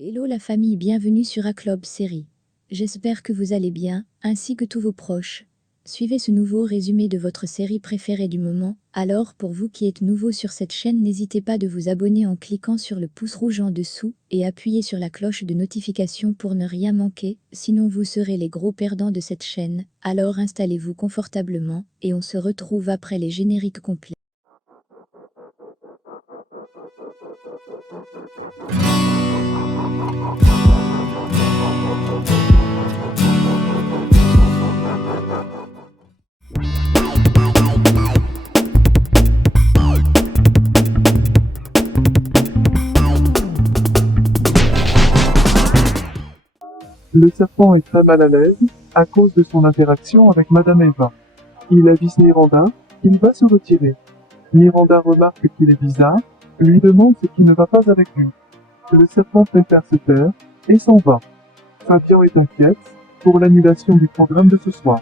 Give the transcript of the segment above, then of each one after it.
Hello la famille, bienvenue sur A-Club Série. J'espère que vous allez bien, ainsi que tous vos proches. Suivez ce nouveau résumé de votre série préférée du moment. Alors, pour vous qui êtes nouveau sur cette chaîne, n'hésitez pas de vous abonner en cliquant sur le pouce rouge en dessous et appuyez sur la cloche de notification pour ne rien manquer, sinon vous serez les gros perdants de cette chaîne. Alors installez-vous confortablement et on se retrouve après les génériques complets. Le serpent est très mal à l'aise, à cause de son interaction avec Madame Eva. Il avise Miranda, qu'il va se retirer. Miranda remarque qu'il est bizarre, lui demande ce qui ne va pas avec lui. Le serpent préfère se taire, et s'en va. Fabien est inquiète, pour l'annulation du programme de ce soir.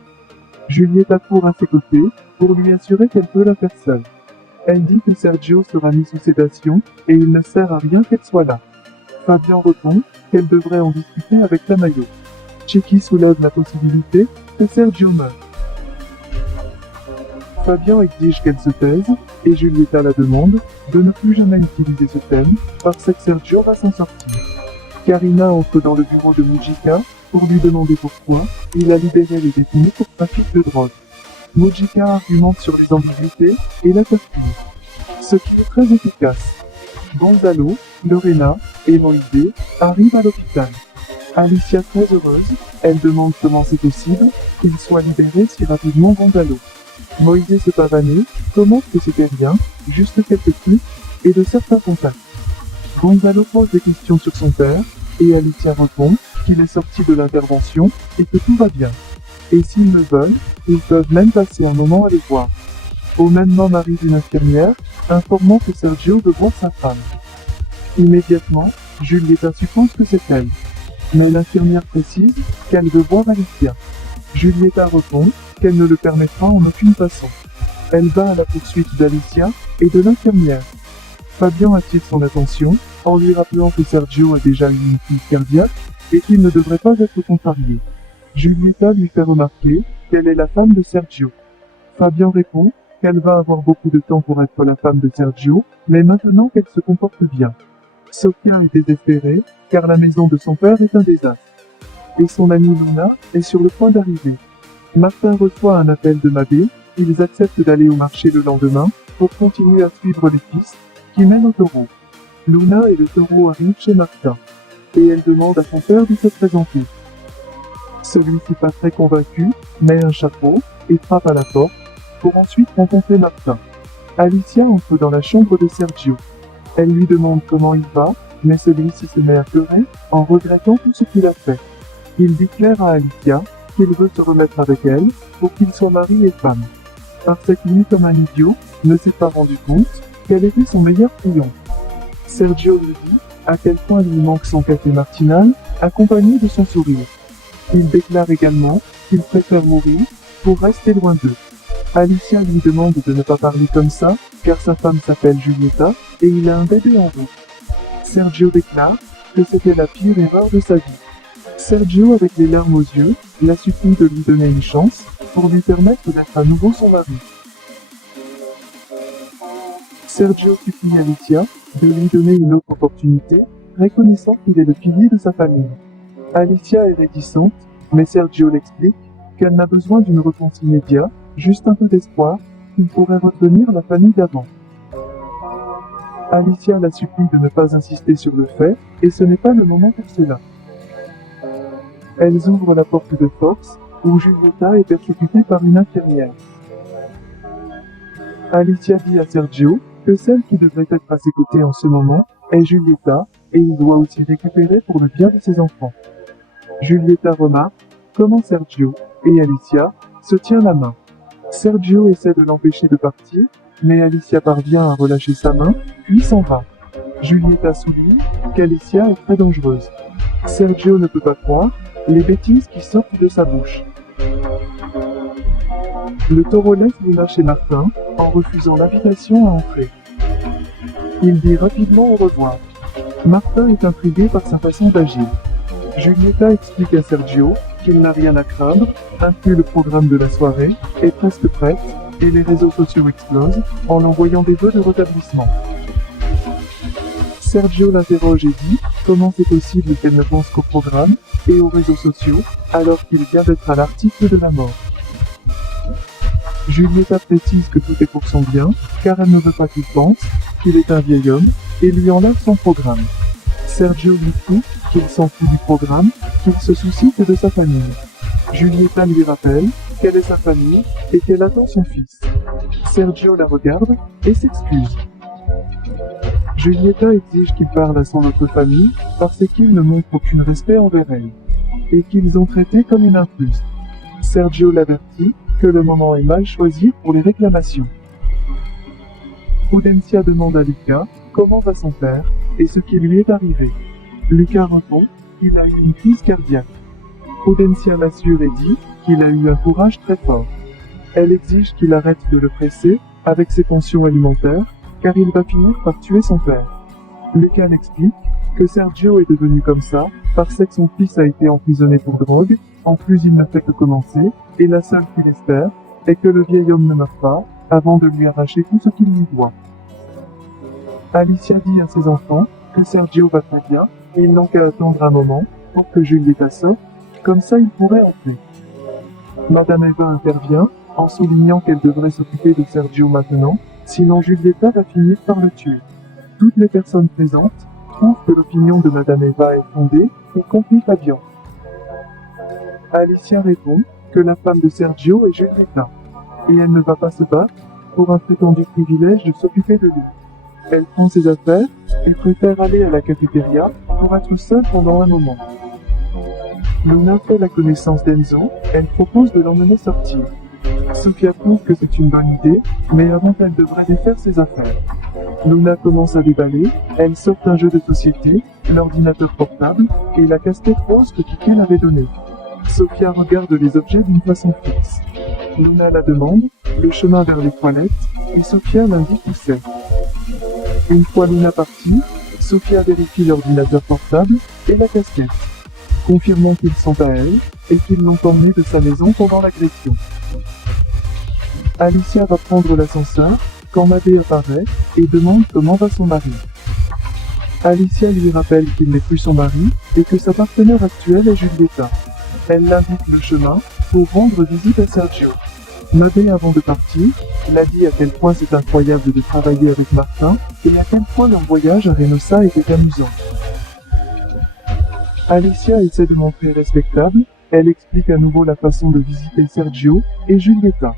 Julieta court à ses côtés, pour lui assurer qu'elle peut la faire seule. Elle dit que Sergio sera mis sous sédation, et il ne sert à rien qu'elle soit là. Fabien répond qu'elle devrait en discuter avec la Maillot. Chicky soulève la possibilité que Sergio meure. Fabien exige qu'elle se taise, et Julieta la demande de ne plus jamais utiliser ce thème, parce que Sergio va s'en sortir. Karina entre dans le bureau de Mujica pour lui demander pourquoi il a libéré les détenus pour trafic de drogue. Mujica argumente sur les ambiguïtés et la torture, ce qui est très efficace. Gonzalo, Lorena et Moïse arrivent à l'hôpital. Alicia très heureuse, elle demande comment c'est possible qu'il soit libéré si rapidement Gonzalo. Moïse se pavane, commente que c'était rien, juste quelques trucs, et de certains contacts. Gonzalo pose des questions sur son père, et Alicia répond qu'il est sorti de l'intervention, et que tout va bien. Et s'ils le veulent, ils peuvent même passer un moment à les voir. Au même moment arrive une infirmière, informant que Sergio veut voir sa femme. Immédiatement, Julieta suppose que c'est elle. Mais l'infirmière précise qu'elle veut voir Alicia. Julieta répond qu'elle ne le permettra en aucune façon. Elle va à la poursuite d'Alicia et de l'infirmière. Fabien attire son attention en lui rappelant que Sergio a déjà eu une crise cardiaque et qu'il ne devrait pas être contrarié. Julieta lui fait remarquer qu'elle est la femme de Sergio. Fabien répond qu'elle va avoir beaucoup de temps pour être la femme de Sergio, mais maintenant qu'elle se comporte bien. Sofia est désespérée, car la maison de son père est un désastre. Et son amie Luna est sur le point d'arriver. Martin reçoit un appel de Mabé, ils acceptent d'aller au marché le lendemain, pour continuer à suivre les pistes qui mènent au taureau. Luna et le taureau arrivent chez Martin. Et elle demande à son père de se présenter. Celui-ci pas très convaincu, met un chapeau, et frappe à la porte, pour ensuite rencontrer Martin. Alicia entre dans la chambre de Sergio. Elle lui demande comment il va, mais celui-ci se met à pleurer, en regrettant tout ce qu'il a fait. Il déclare à Alicia qu'il veut se remettre avec elle, pour qu'ils soient mari et femme. Parce qu'il, comme un idiot, ne s'est pas rendu compte qu'elle était son meilleur client. Sergio lui dit à quel point il lui manque son café matinal, accompagné de son sourire. Il déclare également qu'il préfère mourir, pour rester loin d'eux. Alicia lui demande de ne pas parler comme ça, car sa femme s'appelle Julieta, et il a un bébé en route. Sergio déclare que c'était la pire erreur de sa vie. Sergio, avec les larmes aux yeux, la supplie de lui donner une chance, pour lui permettre d'être à nouveau son mari. Sergio supplie Alicia de lui donner une autre opportunité, reconnaissant qu'il est le pilier de sa famille. Alicia est réticente, mais Sergio l'explique qu'elle n'a besoin d'une réponse immédiate, juste un peu d'espoir, qu'il pourrait retenir la famille d'avant. Alicia la supplie de ne pas insister sur le fait, et ce n'est pas le moment pour cela. Elles ouvrent la porte de force, où Julieta est persécutée par une infirmière. Alicia dit à Sergio que celle qui devrait être à ses côtés en ce moment est Julieta, et il doit aussi récupérer pour le bien de ses enfants. Julieta remarque comment Sergio et Alicia se tiennent la main. Sergio essaie de l'empêcher de partir, mais Alicia parvient à relâcher sa main, puis s'en va. Julieta souligne qu'Alicia est très dangereuse. Sergio ne peut pas croire les bêtises qui sortent de sa bouche. Le taureau laisse Luna chez Martin, en refusant l'invitation à entrer. Il dit rapidement au revoir. Martin est intrigué par sa façon d'agir. Giulietta explique à Sergio qu'il n'a rien à craindre, inclut le programme de la soirée, est presque prête, et les réseaux sociaux explosent, en envoyant des vœux de rétablissement. Sergio l'interroge et dit comment c'est possible qu'elle ne pense qu'au programme et aux réseaux sociaux, alors qu'il vient d'être à l'article de la mort. Giulietta précise que tout est pour son bien, car elle ne veut pas qu'il pense qu'il est un vieil homme, et lui enlève son programme. Sergio lui dit qu'il s'en fout du programme, qu'il se soucie que de sa famille. Giulietta lui rappelle qu'elle est sa famille et qu'elle attend son fils. Sergio la regarde et s'excuse. Giulietta exige qu'il parle à son autre famille parce qu'il ne montre aucun respect envers elle, et qu'ils ont traité comme une intruse. Sergio l'avertit que le moment est mal choisi pour les réclamations. Prudencia demande à Luca comment va son père et ce qui lui est arrivé. Lucas répond qu'il a eu une crise cardiaque. Prudencia l'assure et dit qu'il a eu un courage très fort. Elle exige qu'il arrête de le presser avec ses pensions alimentaires, car il va finir par tuer son père. Lucas l'explique que Sergio est devenu comme ça parce que son fils a été emprisonné pour drogue, en plus il ne fait que commencer, et la seule qu'il espère est que le vieil homme ne meure pas avant de lui arracher tout ce qu'il lui doit. Alicia dit à ses enfants que Sergio va très bien et ils n'ont qu'à attendre un moment pour que Giulietta sorte, comme ça il pourrait entrer. Madame Eva intervient en soulignant qu'elle devrait s'occuper de Sergio maintenant, sinon Giulietta va finir par le tuer. Toutes les personnes présentes trouvent que l'opinion de Madame Eva est fondée, y compris Fabian. Alicia répond que la femme de Sergio est Giulietta, et elle ne va pas se battre pour un prétendu privilège de s'occuper de lui. Elle prend ses affaires et préfère aller à la cafétéria pour être seule pendant un moment. Luna fait la connaissance d'Enzo, elle propose de l'emmener sortir. Sofia trouve que c'est une bonne idée, mais avant elle devrait défaire ses affaires. Luna commence à déballer, elle sort un jeu de société, l'ordinateur portable, et la casquette rose que Kiki l'avait donnée. Sofia regarde les objets d'une façon fixe. Luna la demande, le chemin vers les toilettes, et Sofia l'indique où c'est. Une fois Luna partie, Sofia vérifie l'ordinateur portable et la casquette, confirmant qu'ils sont à elle, et qu'ils l'ont emmené de sa maison pendant l'agression. Alicia va prendre l'ascenseur, quand Madé apparaît, et demande comment va son mari. Alicia lui rappelle qu'il n'est plus son mari, et que sa partenaire actuelle est Giulietta. Elle l'indique le chemin, pour rendre visite à Sergio. Madé, avant de partir, l'a dit à quel point c'est incroyable de travailler avec Martin, et à quel point leur voyage à Reynosa était amusant. Alicia essaie de montrer respectable, elle explique à nouveau la façon de visiter Sergio et Giulietta.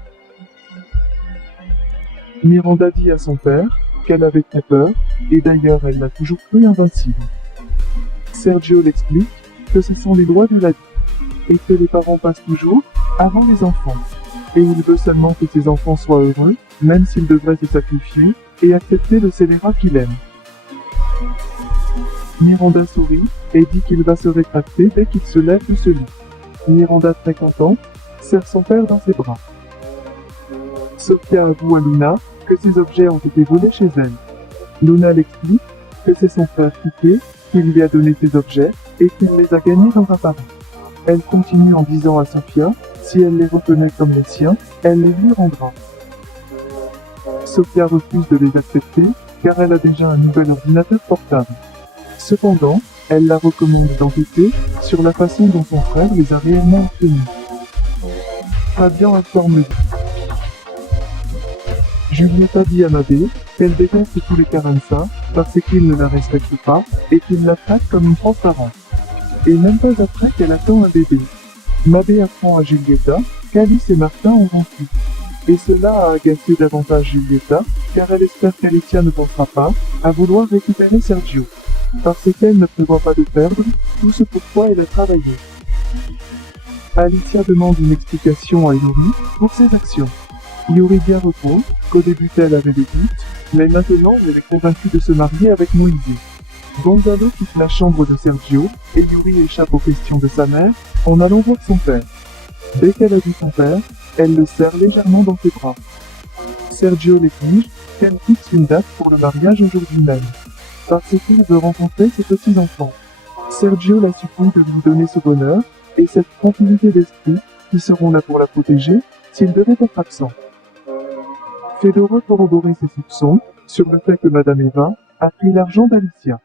Miranda dit à son père qu'elle avait très peur, et d'ailleurs elle l'a toujours cru invincible. Sergio l'explique que ce sont les droits de la vie, et que les parents passent toujours avant les enfants. Et il veut seulement que ses enfants soient heureux, même s'ils devraient se sacrifier, et accepter le scélérat qu'il aime. Miranda sourit, et dit qu'il va se rétracter dès qu'il se lève de ce lit. Miranda, très contente, serre son père dans ses bras. Sofia avoue à Luna que ses objets ont été volés chez elle. Luna l'explique que c'est son frère Kike qui lui a donné ces objets, et qu'il les a gagnés dans un pari. Elle continue en disant à Sofia, si elle les reconnaît comme les siens, elle les lui rendra. Sofia refuse de les accepter, car elle a déjà un nouvel ordinateur portable. Cependant, elle la recommande d'enquêter sur la façon dont son frère les a réellement obtenus. Fabian informe Giulietta dit à Madé qu'elle déteste tous les Carranza parce qu'ils ne la respectent pas et qu'ils la traitent comme une transparente. Et même pas après qu'elle attend un bébé. Madé apprend à Giulietta qu'Alice et Martin ont rompu. Et cela a agacé davantage Giulietta, car elle espère qu'Alicia ne pensera pas à vouloir récupérer Sergio. Parce qu'elle ne prévoit pas de perdre tout ce pourquoi elle a travaillé. Alicia demande une explication à Yuri pour ses actions. Yuri bien répond qu'au début elle avait des doutes, mais maintenant elle est convaincue de se marier avec Moïse. Gonzalo quitte la chambre de Sergio, et Yuri échappe aux questions de sa mère, en allant voir son père. Dès qu'elle a vu son père, elle le serre légèrement dans ses bras. Sergio l'exige qu'elle fixe une date pour le mariage aujourd'hui même. parce qu'il veut rencontrer ses petits-enfants. Sergio la supplie de lui donner ce bonheur et cette tranquillité d'esprit qui seront là pour la protéger s'il devait être absent. Fedora corroborait ses soupçons sur le fait que Madame Eva a pris l'argent d'Alicia.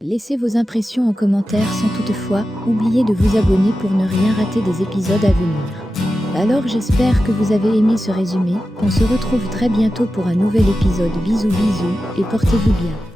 Laissez vos impressions en commentaire sans toutefois oublier de vous abonner pour ne rien rater des épisodes à venir. Alors j'espère que vous avez aimé ce résumé, on se retrouve très bientôt pour un nouvel épisode. Bisous bisous et portez-vous bien.